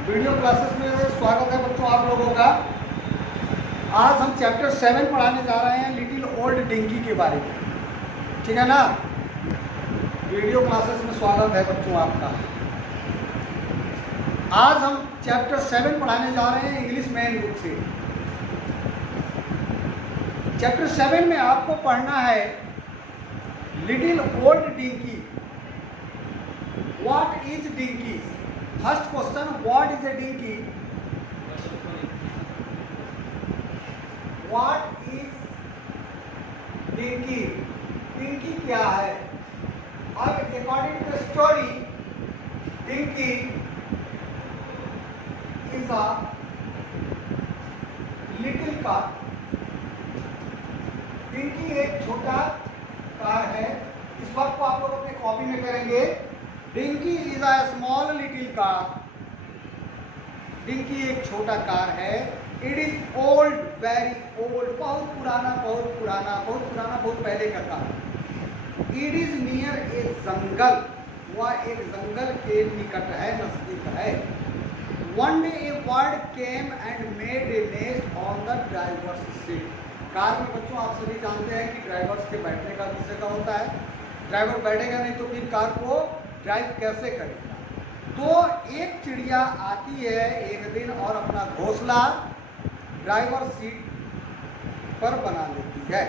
Video classes में स्वागत है बच्चों आप लोगों का। आज हम चैप्टर 7 पढ़ाने जा रहे हैं, लिटिल ओल्ड डिंकी के बारे में। ठीक है ना। वीडियो क्लासेस में स्वागत है बच्चों आपका। आज हम चैप्टर 7 पढ़ाने जा रहे हैं इंग्लिश मेन बुक से। चैप्टर 7 में आपको पढ़ना है little old Dinky. What is Dinky? First question, what is a Dinky? What is Dinky? Dinky क्या है? अब according to story, Dinky is a little car. Dinky एक छोटा कार है। इस बात को आप लोग अपने कॉपी में करेंगे। Dinky is a small little car. Dinky एक छोटा कार है। It is old, very old, बहुत पुराना, बहुत पुराना, बहुत पुराना, बहुत पहले का car. It is near a jungle. वह एक जंगल के निकट है, नजदीक है। One day a bird came and made a nest on the driver's seat. Car में बच्चों आप सभी जानते हैं कि ड्राइवर्स के बैठने का दूसरे का होता है। ड्राइवर बैठेगा नहीं तो फिर कार को ड्राइव कैसे करेगा। तो एक चिड़िया आती है एक दिन और अपना घोंसला ड्राइवर सीट पर बना लेती है।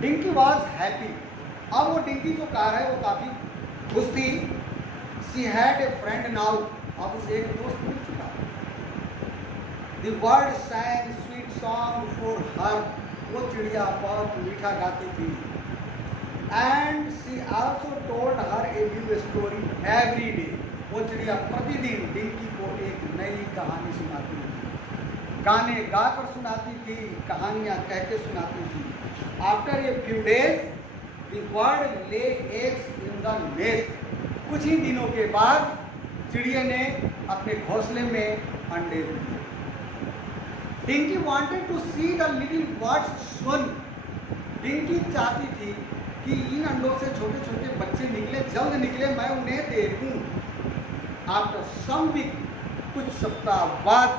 Dinky was happy. अब वो डिंकी जो कार है वो काफी खुश थी। She had a friend now. अब उसे एक दोस्त मिल चुका। The bird sang sweet song for her. वो चिड़िया बहुत मीठा गाती थी। And she also told her a new story every day. वो चिड़िया प्रतिदिन डिंकी को एक नई कहानी सुनाती थी। गाने गाकर सुनाती थी, कहानियां कह के सुनाती थी। After a few days the bird lay eggs in the nest. कुछ ही दिनों के बाद चिड़िया ने अपने घोंसले में अंडे दिए। Dinky wanted to see the little birds swim. डिंकी चाहती थी कि इन अंडों से छोटे छोटे बच्चे निकले, जल्द निकले, मैं उन्हें देखूं। आफ्टर सम वीक, कुछ सप्ताह बाद,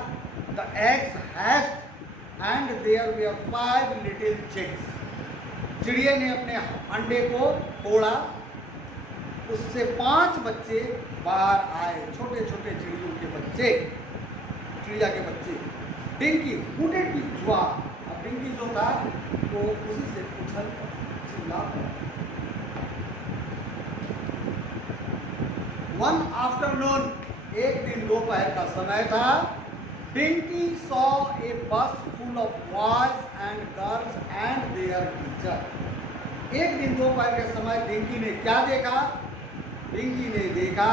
the eggs hatched and there were 5 little chicks. चिड़िया ने अपने अंडे को फोड़ा, उससे 5 बच्चे बाहर आए, छोटे छोटे चिड़ियों के बच्चे, चिड़िया के बच्चे। Dinky hooded with Joy. अब डिंकी जो था वो उसी से उछल चिल्ला। वन आफ्टरनून, एक दिन दोपहर का समय था। डिंकी सॉ ए बस full of boys and girls and there teacher. एक दिन दोपहर के समय डिंकी ने क्या देखा? डिंकी ने देखा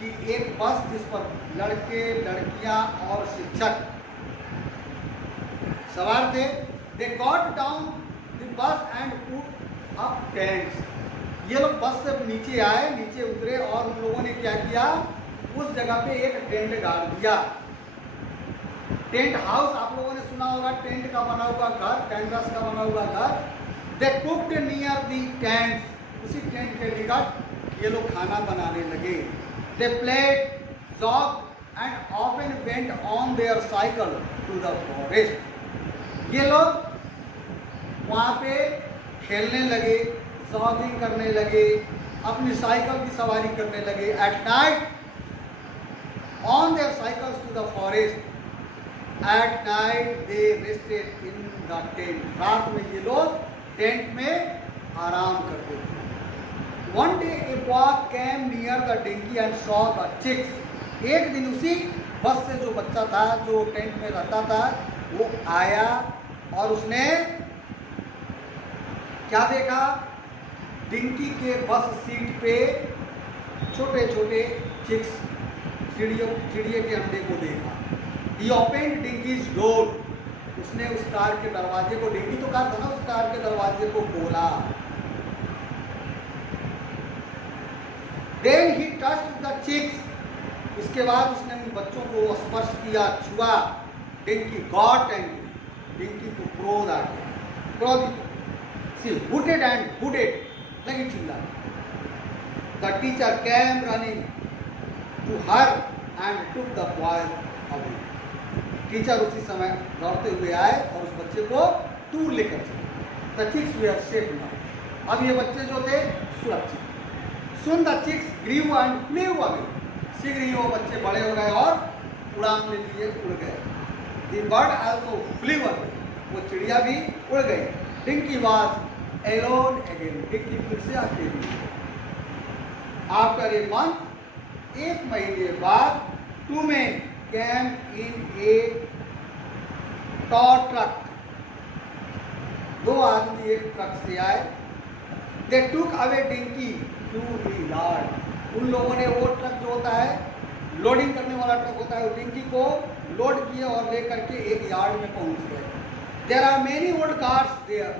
कि एक बस जिस पर लड़के, लड़कियां और शिक्षक सवार थे। They got down the bus and put up tents. ये लोग बस से नीचे आए, नीचे उतरे और उन लोगों ने क्या किया? उस जगह पे एक टेंट गाड़ दिया। टेंट हाउस आप लोगों ने सुना होगा, टेंट का बना हुआ घर, कैनवस का बना हुआ घर। They cooked near the tent. उसी टेंट के निकट ये लोग खाना बनाने लगे। They played, jog and often went on their cycle to the forest. ये लोग वहाँ पे खेलने लगे, जॉगिंग करने लगे, अपनी साइकिल की सवारी करने लगे। At night on their cycles to the forest. At night they rested in the tent. रात में ये लोग टेंट में आराम करते थे। One day a boy came near the Dinky and saw the chicks. एक दिन उसी बस से जो बच्चा था, जो टेंट में रहता था, वो आया और उसने क्या देखा? डिंकी के बस सीट पे छोटे छोटे चिक्स, चिड़िए के अंडे को देखा। He opened Dinky's door. उसने उस कार के दरवाजे को, डिंकी तो कार था ना, उस कार के दरवाजे को खोला। Then he touched the chicks। उसके बाद उसने उन बच्चों को स्पर्श किया, छुआ। Dinky got angry. डिंकी को क्रोध आ गया, क्रोधित। She hooted and hooted, लगी चिल्लाने। The teacher came running to her and took the boy away. Teacher उसी समय दौड़ते हुए आए और उस बच्चे को दूर लेकर चले. The chicks were safe now. अब ये बच्चे जो थे सुरक्षित. Soon the chicks grew and flew away. शीघ्र ही वो बच्चे बड़े हो गए और उड़ान ले लिए, उड़ गए. The bird also flew away. वो चिड़िया भी उड़ गई. Dinky was alone again. Dinky फिर से अकेली. After a month, एक महीने बाद, two men came in a tow truck. दो आदमी एक ट्रक से आए. They took away Dinky to the yard. उन लोगों ने वो ट्रक जो होता है, लोडिंग करने वाला ट्रक होता है, डिंकी को लोड किए और लेकर के एक यार्ड में पहुंच गए. There are many old cars there.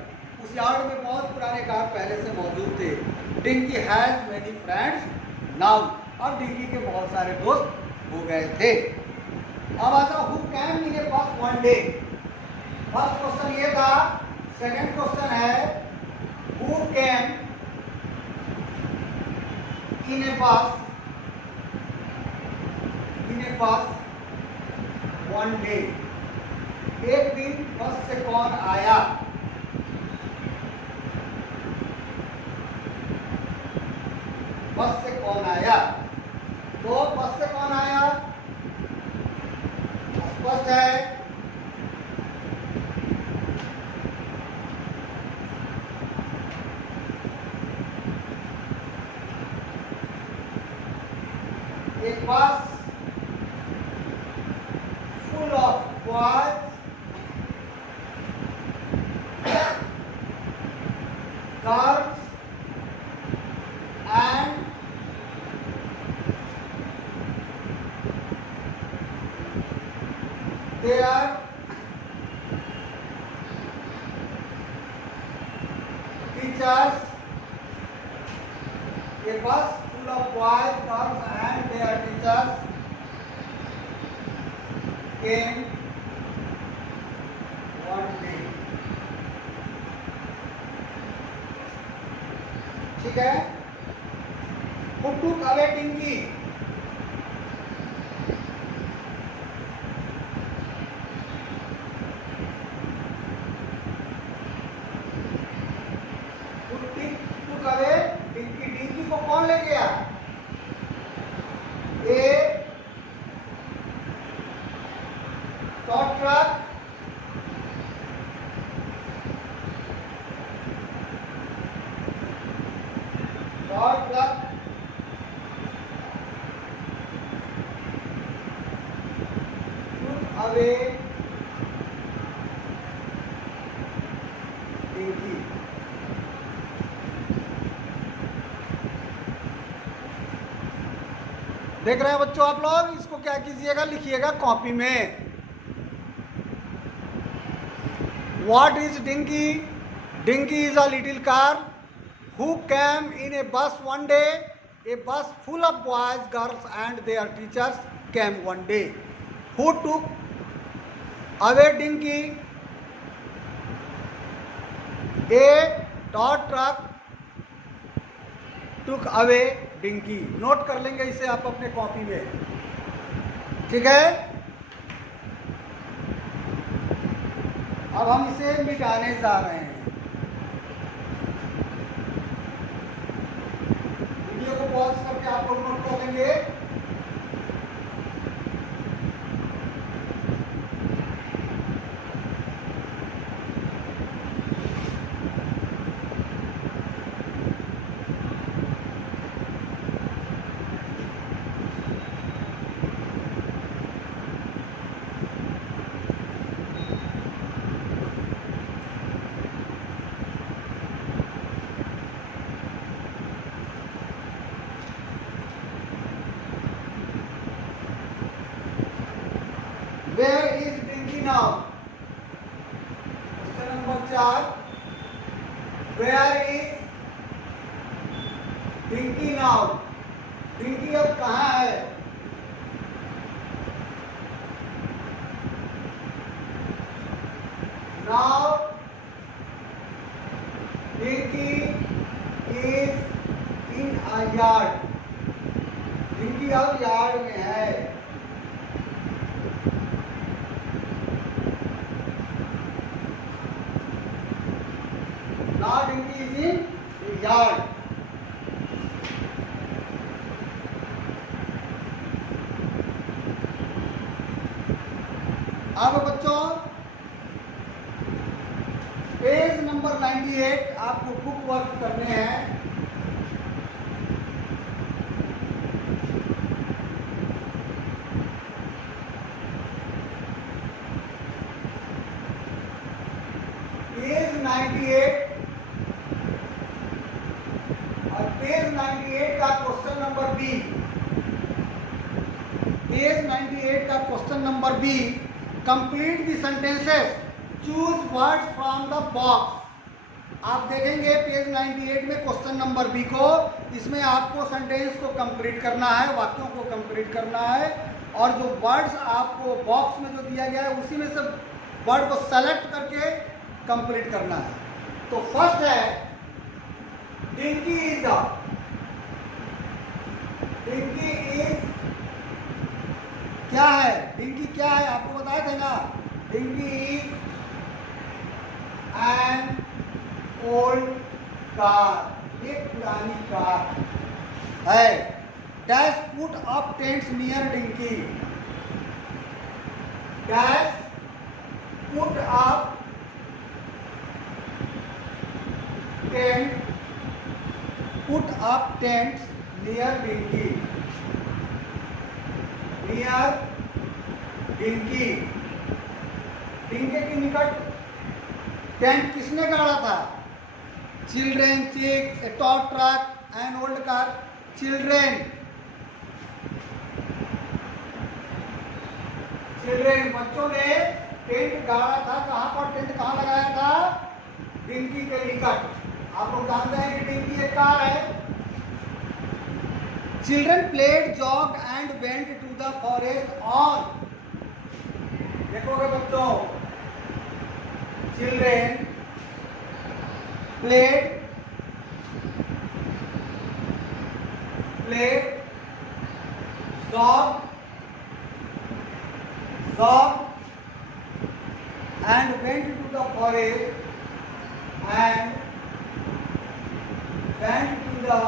उस यार्ड में बहुत पुराने कार पहले से मौजूद थे. Dinky has many friends now. अब डिंकी के बहुत सारे दोस्त हो गए थे. अब आता हु कैम इन ए बस वन डे. फर्स्ट क्वेश्चन ये था. सेकंड क्वेश्चन है हु कैम इन ए बस वन डे. एक दिन बस से कौन आया. बस से कौन आया. तो बस से कौन आया स्पष्ट है. एक बस full of boys, girls and their teachers. A bus full of boys, girls and their teachers came one day. ठीक है. Who took away Dinky? Took away Dinky. Dinky को कौन ले गया. ए tow truck took away Dinky. देख रहे हैं बच्चों आप लोग. इसको क्या कीजिएगा, लिखिएगा कॉपी में. What is Dinky? Dinky is a little car. Who came in a bus one day? A bus full of boys, girls and their teachers came one day. Who took away Dinky? A tow truck took away Dinky. Note कर लेंगे इसे आप अपने copy में. ठीक है. अब हम इसे मिटाने जा रहे हैं. वीडियो को पॉज करके आप लोग नोट कर लेंगे. Where is Dinky now? Question number 4. Where is Dinky now? Dinky अब कहाँ है? Now Dinky is in a yard. Dinky अब यार्ड में है. अब बच्चों पेज नंबर 98 आपको बुक वर्क करने हैं। पेज 98 और पेज 98 का क्वेश्चन नंबर बी। पेज 98 का question number B, complete the sentences, choose words from the box. आप देखेंगे पेज 98 में क्वेश्चन नंबर बी को, इसमें आपको सेंटेंस को कंप्लीट करना है, वाक्यों को कंप्लीट करना है, और जो वर्ड्स आपको बॉक्स में जो दिया गया है उसी में से वर्ड को सेलेक्ट करके कंप्लीट करना है। तो फर्स्ट है Dinky is the, Dinky is क्या है, डिंकी क्या है आपको बताया था ना, Dinky is an old car, एक पुरानी कार है। Dash put up tents near Dinky, dash put up tent, put up tents near Dinky, near Dinky, Dinky के निकट टेंट किसने गाड़ा था? Children, chicks, a top truck, an old car. Children, children बच्चों ने टेंट गाड़ा था। कहां पर टेंट कहां लगाया था? डिंकी के निकट। आप लोग जानते हैं कि डिंकी एक कार है। Children played, jog and went to the forest on, देखोगे बच्चों, children played, played, jog, jog and went to the forest and went to the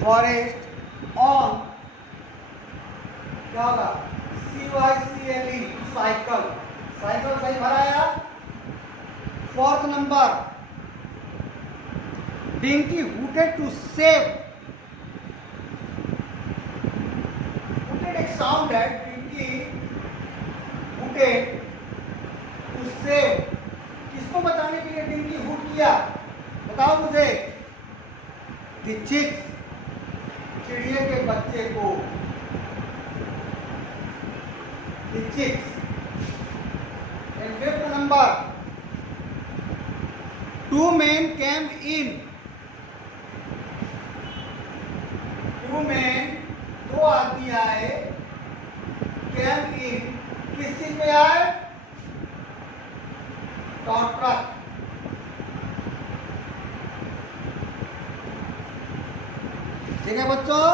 forest on, क्या होगा? CYCLE, साइकिल, साइकिल सही भराया। Fourth number, Dinky hooted to save, एक sound है, Dinky hooted to save, किसको बचाने के लिए डिंकी हुट किया? बताओ मुझे। द चिक्स, चिड़िया के बच्चे को, the chicks. And fifth number, two men came in, two men, दो आदमी आए, कैम इन, किस चीज में आए? Top truck. ठीक है बच्चों,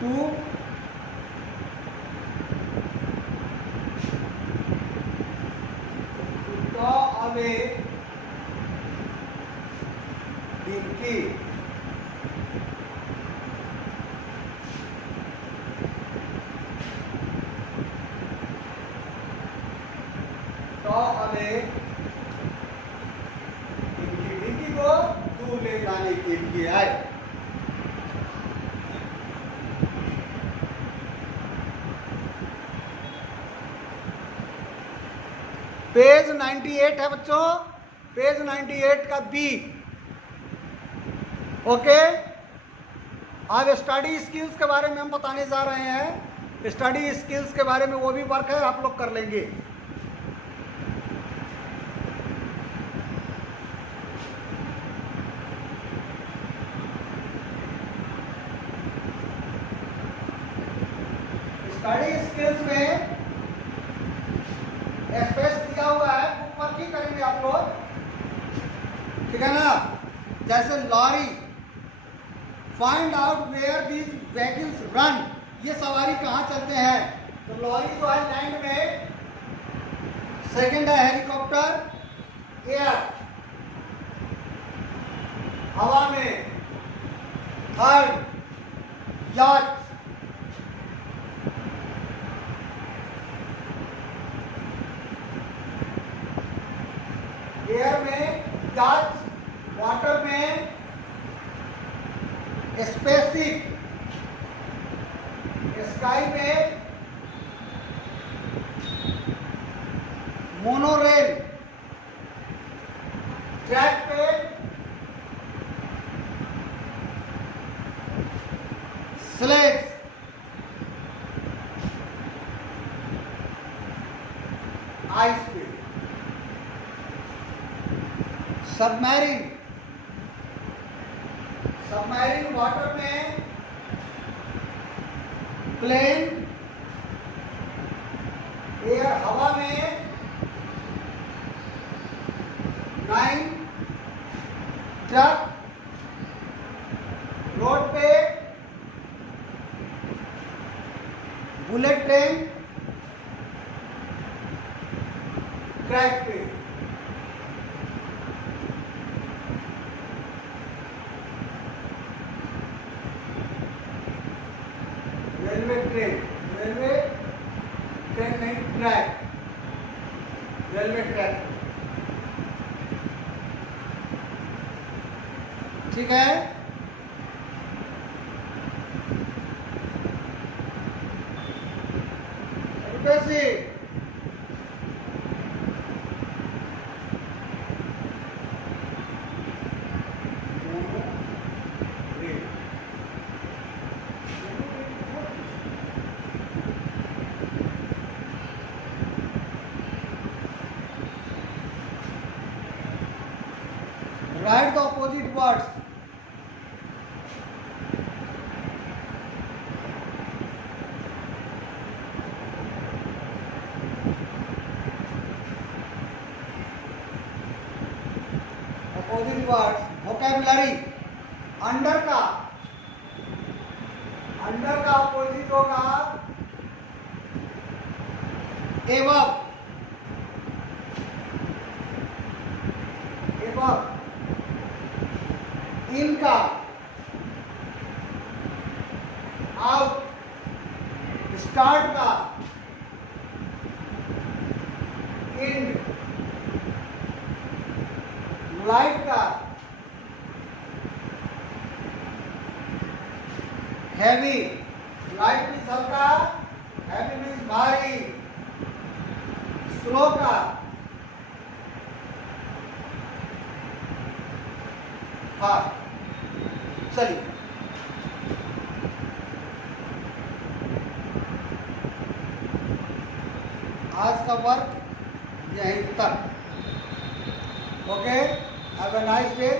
to go away Dinky, Dinky को दूर ले जाने के लिए आए। पेज 98 है बच्चों, पेज 98 का बी। ओके, आज स्टडी स्किल्स के बारे में हम बताने जा रहे हैं। स्टडी स्किल्स के बारे में वो भी वर्क है, आप लोग कर लेंगे। स्टडी स्किल्स में स्पेस दिया हुआ है, बुक वर्क ही करेंगे आप लोग, ठीक है ना। जैसे lorry, find out where these vehicles run, ये सवारी कहाँ चलते हैं? तो लॉरी जो है लैंड में, सेकंड है हेलीकॉप्टर एयर, हवा में। थर्ड, याच। एयर में याच, वाटर में स्पेसशिप, स्काई में मोनोरेल, ट्रैक पे स्लेट्स, आइस पे। सबमरीन, सबमरीन वाटर में प्लेन, एयर हवा में 9, ट्रक, रोड पे बुलेट ट्रेन, ट्रैक पे। रेलवे ट्रेन, रेलवे ट्रेन नहीं, ट्रैक, रेलवे ट्रैक। ठीक है। कैसे write the opposite words. Opposite words, vocabulary. Under का अपोजिट होगा एबव, एबव। इन का आउट, स्टार्ट का इंड, लाइट का हैवी, लाइट मीन्स हल्का, हैवी मीन्स भारी। स्लो का फास्ट। चलिए आज का वर्क यहीं तक। Okay, have a nice day.